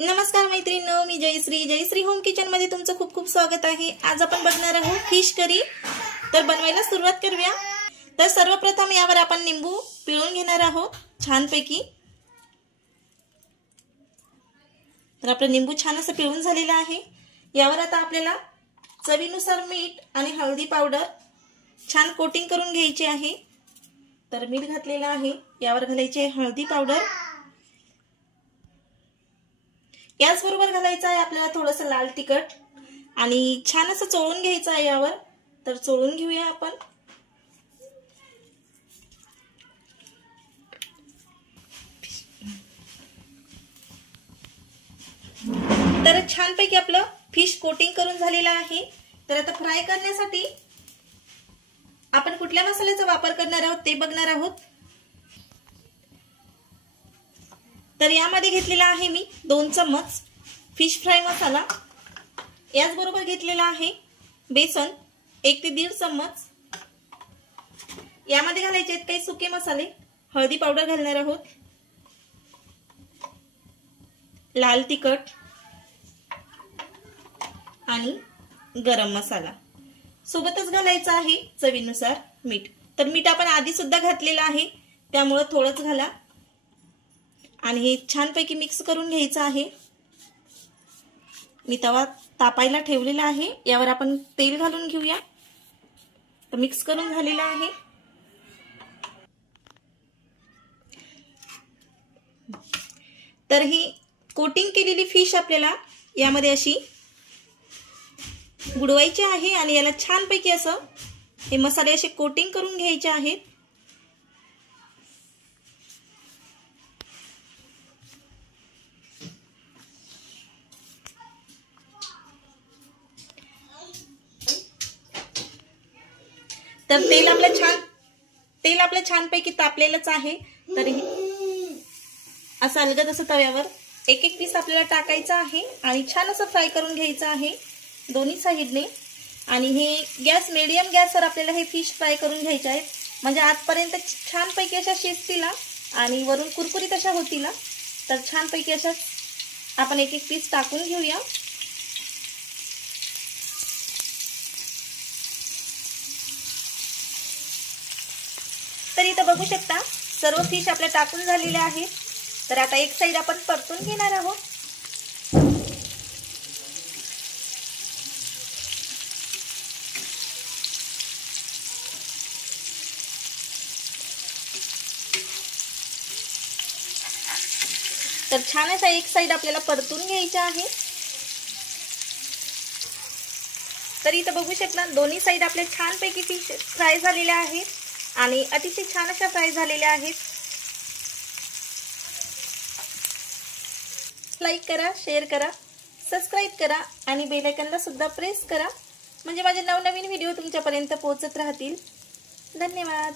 नमस्कार मैत्रिणींनो, मी Jayashree home kitchen मध्ये तुमचं खूप खूप स्वागत आहे। आज आपण बघणार आहोत फिश करी। तर बनवायला सुरुवात करूया। तर सर्वप्रथम यावर आपण लिंबू पिळून घेणार आहोत छानपैकी। तर आपलं लिंबू छान असं पिळून झालेलं आहे। यावर आता आपल्याला चवीनुसार मीठ आणि हळदी पावडर छान कोटिंग करून घ्यायची आहे। तर मीठ घातलेलं आहे, यावर घालायची आहे हळदी पावडर। याच बरोबर घालायचं आहे आपल्याला थोडंसं लाल तिखट आणि छान असं चोळून घ्यायचं आहे यावर। तर चोळून घेऊया आपण। तर छानपैकी आपलं फिश कोटिंग करून झालेलं आहे। तर आता फ्राय करण्यासाठी आपण कुठल्या मसाल्याचा वापर करणार आहोत ते बघणार आहोत। तर यामध्ये घेतलेला आहे मी 2 चम्मच फिश फ्राय मसाला। याच बरोबर घेतलेला आहे बेसन 1 ते 1.5 चम्मच। यामध्ये घालायचे आहेत काही सुके मसाले, हळदी पावडर घालणार आहोत, लाल तिखट आणि गरम मसाला। सोबतच घालायचं आहे चवीनुसार मीठ। तर मीठ आपण आधी सुद्धा घातलेलं आहे, त्यामुळे थोडंच घाला आणि हे छानपैकी मिक्स करून घ्यायचं आहे। मी तवा तापायला ठेवलेला आहे, यावर आपण तेल घालून घेऊया। तर मिक्स करून झालेला आहे। तर ही कोटिंग केलेली फिश आपल्याला यामध्ये अशी बुडवायची आहे आणि याला छानपैकी असं हे मसाले असे कोटिंग करून घ्यायचे आहेत। तर तेल आपलं छानपैकी तापलेलंच आहे। तर असं अलगद असं तव्यावर एक एक पीस आपल्याला टाकायचं आहे आणि छान असं फ्राय करून घ्यायचं आहे दोन्ही साइडने। आणि हे गॅस मीडियम गॅसवर आपल्याला हे फिश फ्राय करून घ्यायचे आहे, म्हणजे आजपर्यंत छानपैकी अशा शिजतील आणि वरून कुरकुरीत अशा होतील। तर छानपैकी अशा आपण एक एक पीस टाकून घेऊया। तर इथं बघू शकता सर्व फिश आपल्या टाकून झालेले आहेत। तर आता एक साइड आपण परतून घेणार आहोत। तर छान असा एक साइड आपल्याला परतून घ्यायचा आहे। तर इथं बघू शकता दोन्ही साइड आपले छानपैकी फिश फ्राय झालेले आहेत आणि अतिशय छान अशा फ्राय झालेल्या आहेत। लाईक करा, शेअर करा, सबस्क्राइब करा आणि बेल आयकॉनला सुद्धा प्रेस करा, म्हणजे माझे नवनवीन व्हिडिओ तुमच्यापर्यंत पोहोचत राहतील। धन्यवाद।